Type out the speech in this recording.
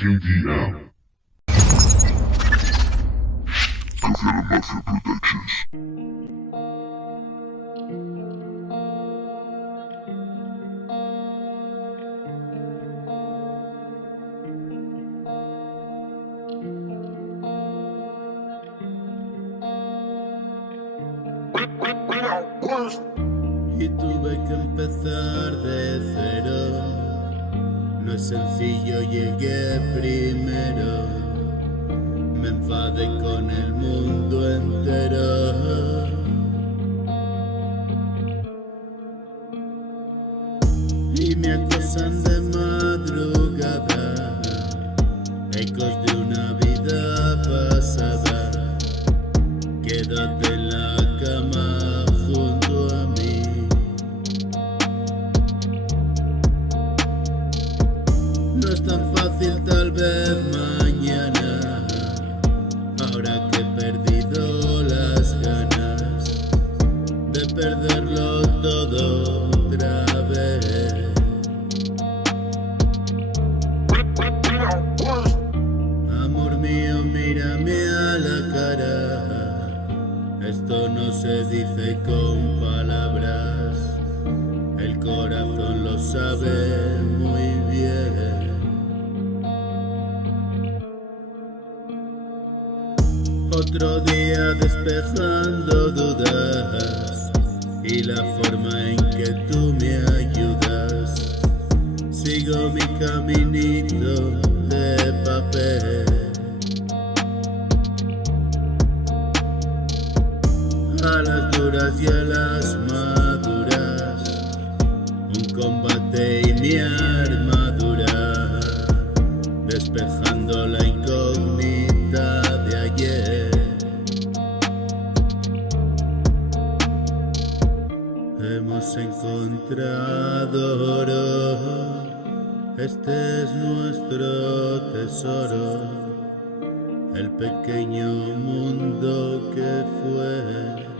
KDM. Kafenin Mafia Productions. Y tuve que empezar de cero. No es sencillo, llegué primero. Me enfadé con el mundo entero. Y me acosan de madrugada, ecos de una vida pasada. Quédate en la cama junto a mí. No es tan fácil, tal vez mañana, ahora que he perdido las ganas de perderlo todo otra vez. Amor mío, mírame a la cara. Esto no se dice con palabras, el corazón lo sabe muy bien. Otro día despejando dudas y la forma en que tú me ayudas. Sigo mi caminito de papel. A las duras y a las maduras, un combate y mi armadura, despejando la incógnita de ayer. Hemos encontrado oro, este es nuestro tesoro, el pequeño mundo que fue.